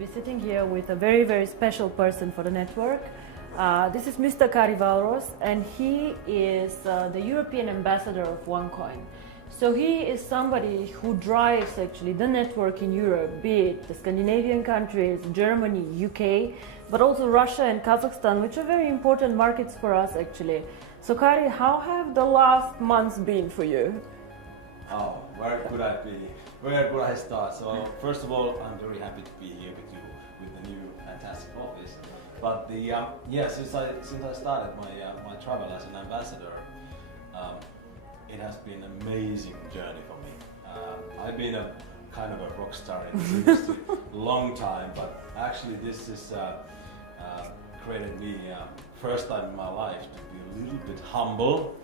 be sitting here with a very, very special person for the network. This is Mr. Kari Valros, and he is the European ambassador of OneCoin. So he is somebody who drives actually the network in Europe, be it the Scandinavian countries, Germany, UK, but also Russia and Kazakhstan, which are very important markets for us actually. So Kari, how have the last months been for you? Oh, where could I be? Where could I start? So first of all, I'm very happy to be here with you with the new fantastic office. But since I started my travel as an ambassador, it has been an amazing journey for me. I've been a kind of a rock star in this industry a long time, but actually this is created me first time in my life to be a little bit humble,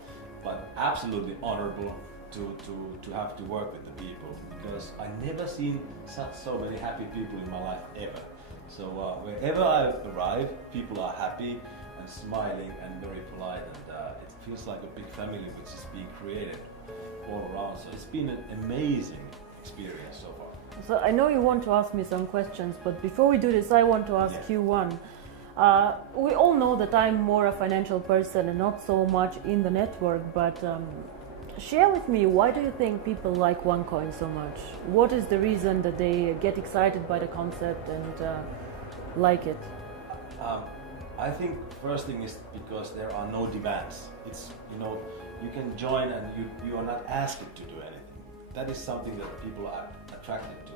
but absolutely honorable to have to work with the people, because I never seen so many happy people in my life ever. So wherever I arrive, people are happy and smiling and very polite, and it feels like a big family which is being created all around. So it's been an amazing experience so far. So I know you want to ask me some questions, but before we do this, I want to ask you one. We all know that I'm more a financial person and not so much in the network, but share with me, why do you think people like OneCoin so much? What is the reason that they get excited by the concept and like it? I think first thing is because there are no demands. It's, you can join and you are not asked to do anything. That is something that people are attracted to.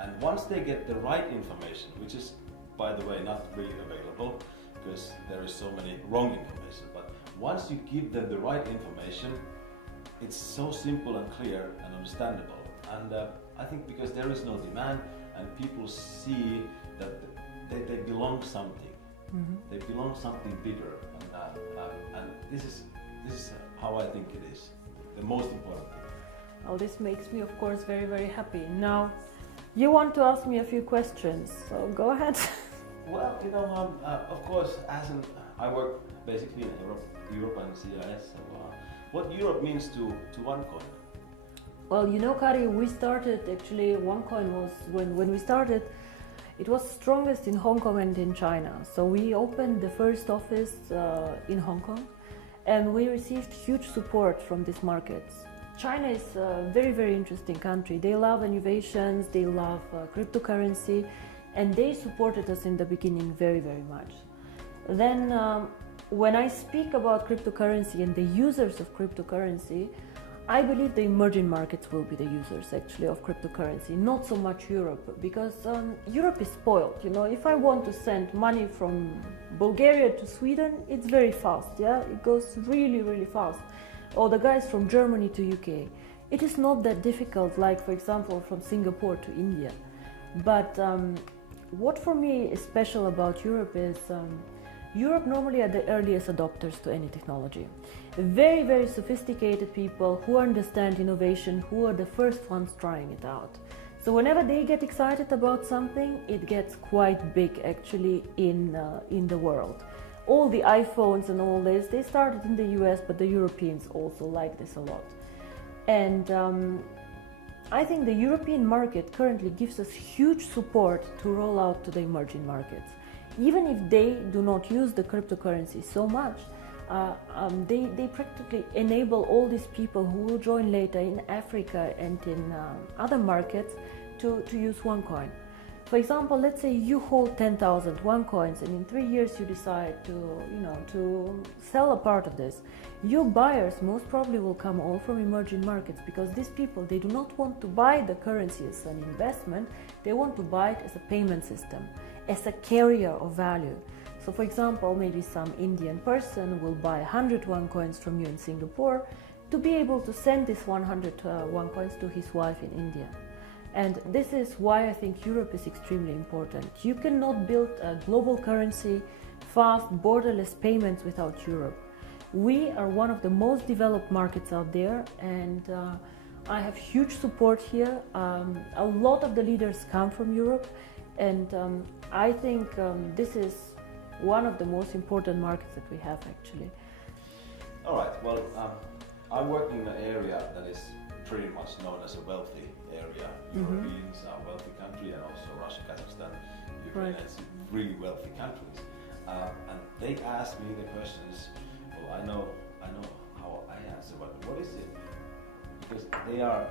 And once they get the right information, which is, by the way, not really available because there is so many wrong information, but once you give them the right information, it's so simple and clear and understandable. And I think because there is no demand and people see that they belong something, they belong something bigger, and this is how I think it is the most important thing. Well, this makes me, of course, very, very happy. Now, you want to ask me a few questions, so go ahead. Well, of course, I work basically in Europe and CIS. So, what Europe means to OneCoin? Well, Kari, we started actually, OneCoin was, when we started, it was strongest in Hong Kong and in China. So we opened the first office in Hong Kong, and we received huge support from these markets. China is a very, very interesting country. They love innovations, they love cryptocurrency, and they supported us in the beginning very, very much. Then when I speak about cryptocurrency and the users of cryptocurrency, I believe the emerging markets will be the users actually of cryptocurrency, not so much Europe, because Europe is spoiled. If I want to send money from Bulgaria to Sweden, it's very fast, it goes really, really fast. Or the guys from Germany to UK. It is not that difficult, like for example from Singapore to India. But what for me is special about Europe is Europe normally are the earliest adopters to any technology. Very, very sophisticated people who understand innovation, who are the first ones trying it out. So whenever they get excited about something, it gets quite big actually in the world. All the iPhones and all this, they started in the US, but the Europeans also like this a lot. And I think the European market currently gives us huge support to roll out to the emerging markets. Even if they do not use the cryptocurrency so much, they practically enable all these people who will join later in Africa and in other markets to use OneCoin. For example, let's say you hold 10,000 OneCoins and in 3 years you decide to sell a part of this. Your buyers most probably will come all from emerging markets, because these people, they do not want to buy the currency as an investment, they want to buy it as a payment system, as a carrier of value. So for example, maybe some Indian person will buy 100 OneCoins from you in Singapore to be able to send this 100 OneCoins to his wife in India. And this is why I think Europe is extremely important. You cannot build a global currency, fast, borderless payments without Europe. We are one of the most developed markets out there, and I have huge support here. A lot of the leaders come from Europe, and I think this is one of the most important markets that we have actually. All right, well, I work in an area that is pretty much known as a wealthy area. Europeans are a wealthy country, and also Russia, Kazakhstan, Ukraine, Right. it's really wealthy countries. And they asked me the questions. Well, I know how I answer, but what is it? Because they are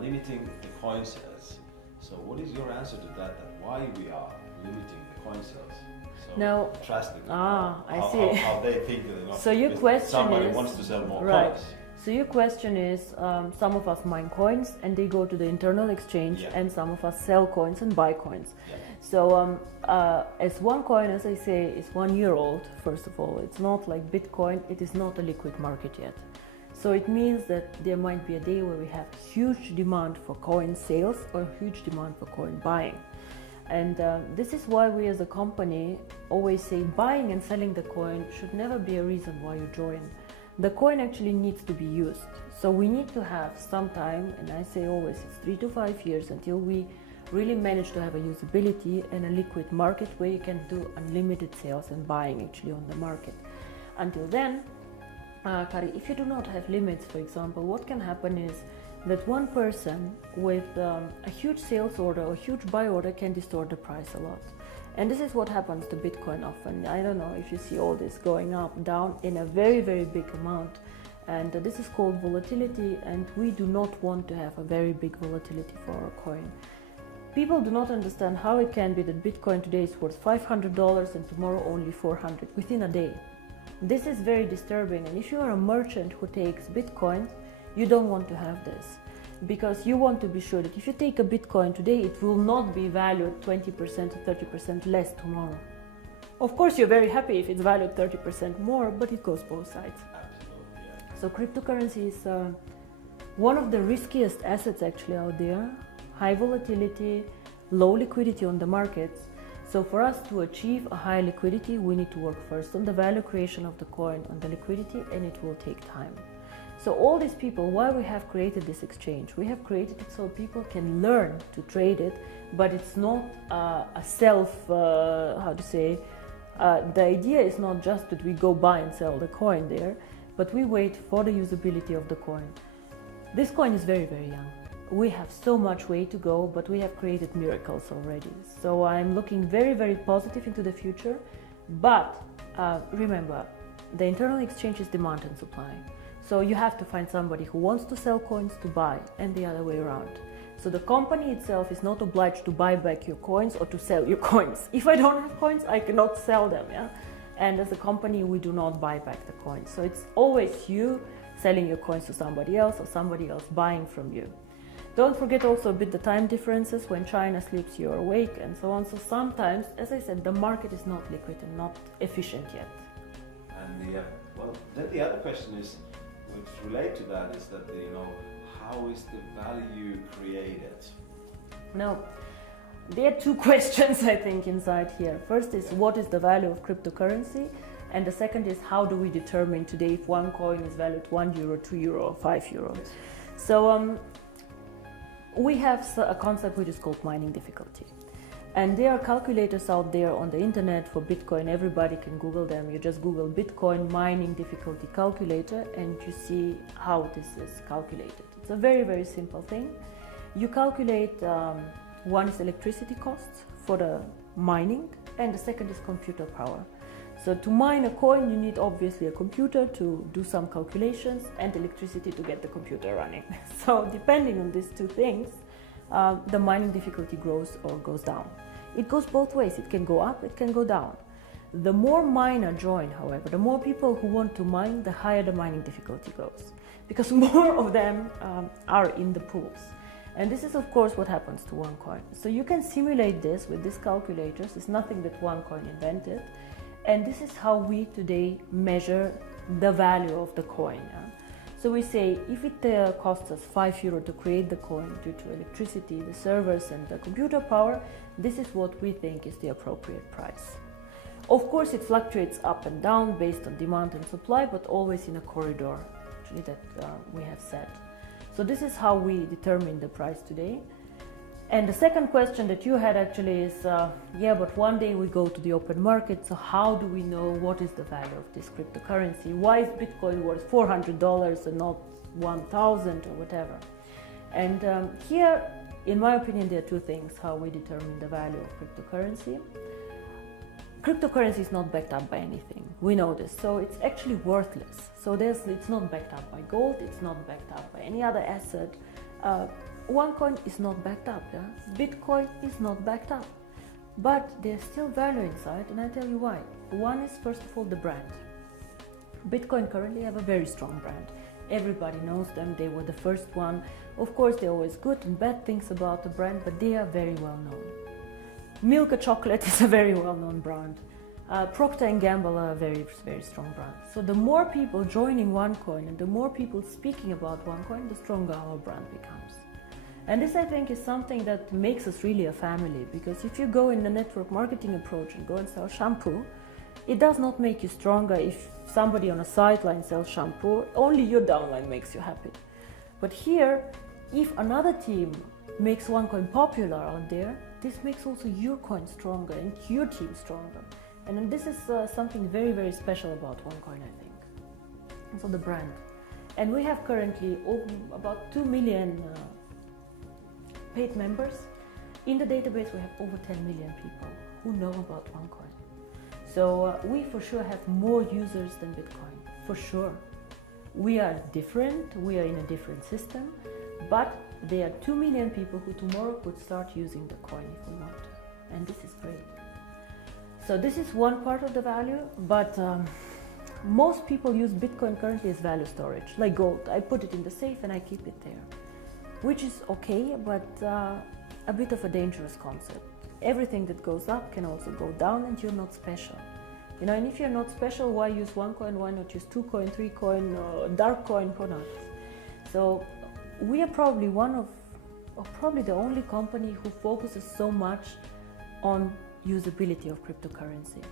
limiting the coin sales. So what is your answer to that? That why we are limiting the coin sales? So Now, drastically. I see. How they think that, you know, So your if question somebody is wants to sell more right. coins. So your question is, some of us mine coins and they go to the internal exchange, Yeah. and some of us sell coins and buy coins. Yeah. So as OneCoin, as I say, is 1 year old. First of all, it's not like Bitcoin. It is not a liquid market yet. So it means that there might be a day where we have huge demand for coin sales or huge demand for coin buying. And this is why we as a company always say buying and selling the coin should never be a reason why you join. The coin actually needs to be used. So we need to have some time, and I say always it's 3 to 5 years until we really manage to have a usability and a liquid market where you can do unlimited sales and buying actually on the market. Until then, Kari, if you do not have limits, for example, what can happen is that one person with a huge sales order or huge buy order can distort the price a lot. And this is what happens to Bitcoin often. I don't know if you see all this going up, down in a very, very big amount. And this is called volatility, and we do not want to have a very big volatility for our coin. People do not understand how it can be that Bitcoin today is worth $500 and tomorrow only 400 within a day. This is very disturbing, and if you are a merchant who takes Bitcoin, you don't want to have this, because you want to be sure that if you take a Bitcoin today, it will not be valued 20% or 30% less tomorrow. Of course, you're very happy if it's valued 30% more, but it goes both sides. Absolutely, yeah. So cryptocurrency is one of the riskiest assets actually out there. High volatility, low liquidity on the markets. So for us to achieve a high liquidity, we need to work first on the value creation of the coin, on the liquidity, and it will take time. So all these people, why we have created this exchange? We have created it so people can learn to trade it, but it's not a self, the idea is not just that we go buy and sell the coin there, but we wait for the usability of the coin. This coin is very, very young. We have so much way to go, but we have created miracles already. So I'm looking very, very positive into the future. But remember, the internal exchange is demand and supply. So you have to find somebody who wants to sell coins to buy, and the other way around. So the company itself is not obliged to buy back your coins or to sell your coins. If I don't have coins, I cannot sell them. Yeah? And as a company, we do not buy back the coins. So it's always you selling your coins to somebody else or somebody else buying from you. Don't forget also a bit the time differences. When China sleeps, you're awake, and so on. So sometimes, as I said, the market is not liquid and not efficient yet. And then the other question is, which relate to that, is that how is the value created? Now, there are two questions I think inside here. First is what is the value of cryptocurrency, and the second is how do we determine today if one coin is valued €1, €2, or €5? Yes. So we have a concept which is called mining difficulty. And there are calculators out there on the internet for Bitcoin. Everybody can Google them. You just Google Bitcoin mining difficulty calculator and you see how this is calculated. It's a very, very simple thing. You calculate, one is electricity costs for the mining, and the second is computer power. So to mine a coin, you need obviously a computer to do some calculations and electricity to get the computer running. So depending on these two things, the mining difficulty grows or goes down. It goes both ways. It can go up, it can go down. The more miner join, however, the more people who want to mine, the higher the mining difficulty goes, because more of them are in the pools. And this is of course what happens to OneCoin. So you can simulate this with these calculators. It's nothing that OneCoin invented. And this is how we today measure the value of the coin. So we say if it costs us €5 to create the coin due to electricity, the servers and the computer power, this is what we think is the appropriate price. Of course it fluctuates up and down based on demand and supply, but always in a corridor actually that we have set. So this is how we determine the price today. And the second question that you had actually is, but one day we go to the open market, so how do we know what is the value of this cryptocurrency? Why is Bitcoin worth $400 and not 1,000 or whatever? And here In my opinion, there are two things how we determine the value of cryptocurrency. Cryptocurrency is not backed up by anything. We know this, so it's actually worthless. So it's not backed up by gold, it's not backed up by any other asset. OneCoin is not backed up, yeah? Bitcoin is not backed up. But there's still value inside, and I tell you why. One is, first of all, the brand. Bitcoin currently have a very strong brand. Everybody knows them, they were the first one. Of course, there are always good and bad things about the brand, but they are very well known. Milka Chocolate is a very well-known brand. Procter & Gamble are a very, very strong brand. So the more people joining OneCoin and the more people speaking about OneCoin, the stronger our brand becomes. And this, I think, is something that makes us really a family, because if you go in the network marketing approach and go and sell shampoo, it does not make you stronger if somebody on a sideline sells shampoo. Only your downline makes you happy. But here, if another team makes OneCoin popular out there, this makes also your coin stronger and your team stronger. And this is something very, very special about OneCoin, I think. And so the brand. And we have currently about 2 million paid members. In the database, we have over 10 million people who know about OneCoin. So we for sure have more users than Bitcoin, for sure. We are different, we are in a different system, but there are 2 million people who tomorrow could start using the coin if we want to. And this is great. So this is one part of the value, but most people use Bitcoin currently as value storage, like gold. I put it in the safe and I keep it there, which is okay, but a bit of a dangerous concept. Everything that goes up can also go down, and you're not special. You know, and if you're not special, why use OneCoin? Why not use 2Coin, 3Coin, dark coin products? So we are probably one of, or probably the only company who focuses so much on usability of cryptocurrency.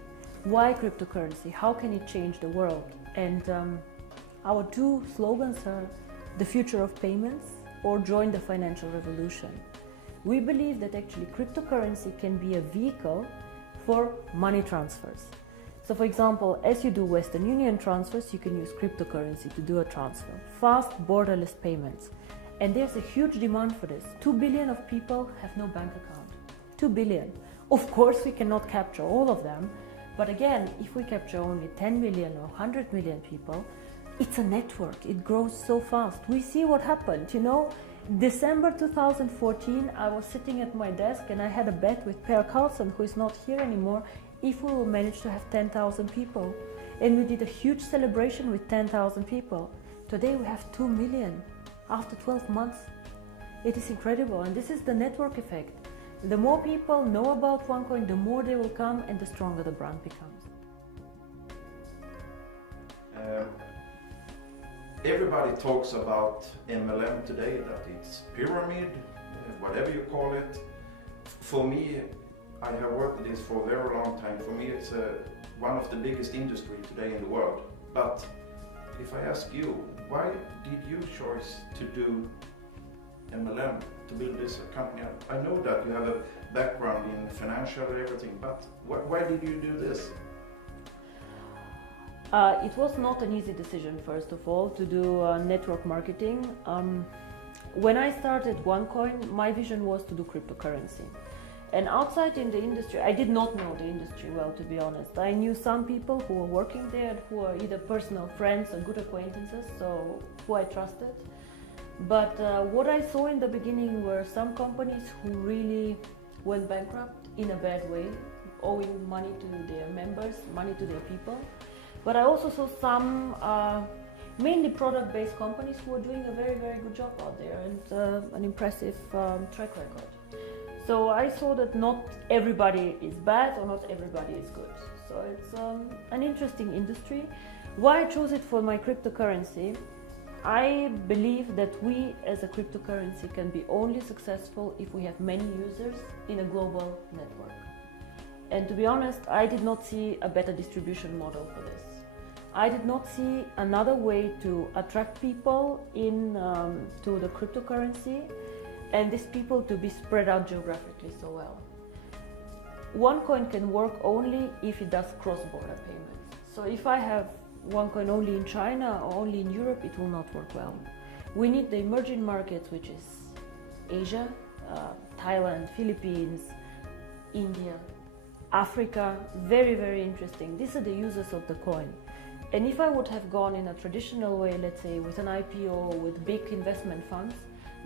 Why cryptocurrency? How can it change the world? And our two slogans are the future of payments or join the financial revolution. We believe that actually cryptocurrency can be a vehicle for money transfers. So for example, as you do Western Union transfers, you can use cryptocurrency to do a transfer. Fast, borderless payments. And there's a huge demand for this. 2 billion of people have no bank account. 2 billion. Of course, we cannot capture all of them. But again, if we capture only 10 million or 100 million people, it's a network. It grows so fast. We see what happened, you know. December 2014, I was sitting at my desk and I had a bet with Per Carlson, who is not here anymore, if we will manage to have 10,000 people. And we did a huge celebration with 10,000 people. Today we have 2 million after 12 months. It is incredible, and this is the network effect. The more people know about OneCoin, the more they will come and the stronger the brand becomes. Everybody talks about MLM today, that it's pyramid, whatever you call it. For me, I have worked with this for a very long time. For me, it's one of the biggest industries today in the world. But if I ask you, why did you choose to do MLM, to build this company? I know that you have a background in financial and everything, but why did you do this? It was not an easy decision, first of all, to do network marketing. When I started OneCoin, my vision was to do cryptocurrency. And outside in the industry, I did not know the industry well, to be honest. I knew some people who were working there, who are either personal friends or good acquaintances, so who I trusted. But what I saw in the beginning were some companies who really went bankrupt in a bad way, owing money to their members, money to their people. But I also saw some mainly product-based companies who were doing a very, very good job out there and an impressive track record. So I saw that not everybody is bad or not everybody is good. So it's an interesting industry. Why I chose it for my cryptocurrency? I believe that we as a cryptocurrency can be only successful if we have many users in a global network. And to be honest, I did not see a better distribution model for this. I did not see another way to attract people in to the cryptocurrency and these people to be spread out geographically so well. OneCoin can work only if it does cross-border payments. So if I have OneCoin only in China or only in Europe, it will not work well. We need the emerging markets, which is Asia, Thailand, Philippines, India, Africa, very, very interesting. These are the users of the coin. And if I would have gone in a traditional way, let's say with an IPO, with big investment funds,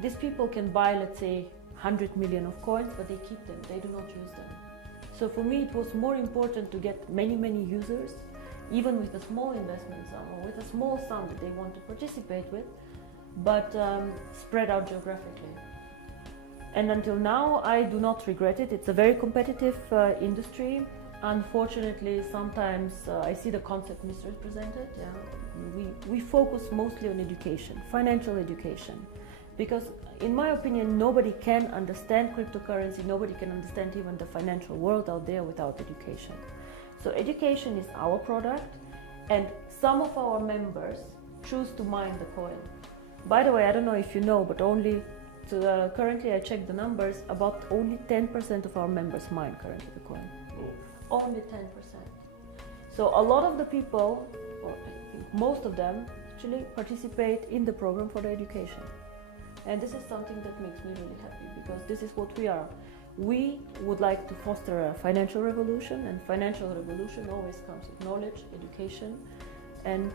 these people can buy, let's say, 100 million of coins, but they keep them, they do not use them. So for me, it was more important to get many, many users, even with a small investment sum or with a small sum that they want to participate with, but spread out geographically. And until now, I do not regret it. It's a very competitive industry. Unfortunately, sometimes I see the concept misrepresented. Yeah. We focus mostly on education, financial education, because in my opinion, nobody can understand cryptocurrency, nobody can understand even the financial world out there without education. So education is our product, and some of our members choose to mine the coin. By the way, I don't know if you know, but currently I checked the numbers, about only 10% of our members mine currently the coin. Oh. Only 10%. So a lot of the people, or I think most of them, actually participate in the program for the education. And this is something that makes me really happy, because this is what we are. We would like to foster a financial revolution, and financial revolution always comes with knowledge, education, and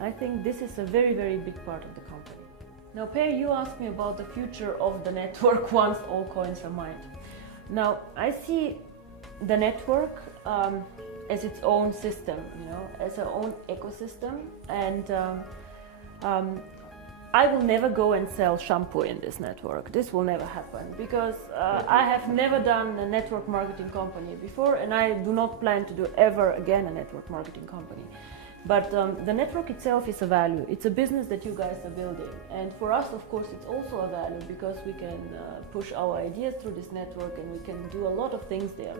I think this is a very, very big part of the company. Now, Per, you asked me about the future of the network once all coins are mined. Now, I see the network as its own system, as our own ecosystem, and I will never go and sell shampoo in this network. This will never happen, because I have never done a network marketing company before, and I do not plan to do ever again a network marketing company. But the network itself is a value. It's a business that you guys are building. And for us, of course, it's also a value, because we can push our ideas through this network, and we can do a lot of things there.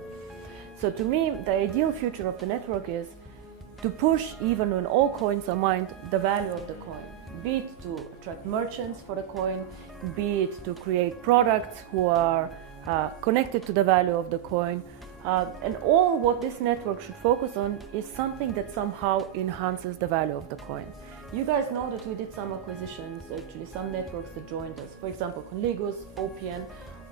So to me, the ideal future of the network is to push, even when all coins are mined, the value of the coin. Be it to attract merchants for the coin, be it to create products who are connected to the value of the coin. And all what this network should focus on is something that somehow enhances the value of the coin. You guys know that we did some acquisitions, actually some networks that joined us. For example, Conligos, OPN.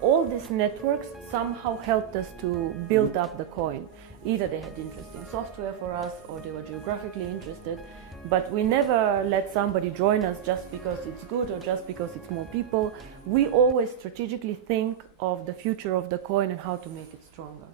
All these networks somehow helped us to build up the coin. Either they had interesting software for us, or they were geographically interested. But we never let somebody join us just because it's good or just because it's more people. We always strategically think of the future of the coin and how to make it stronger.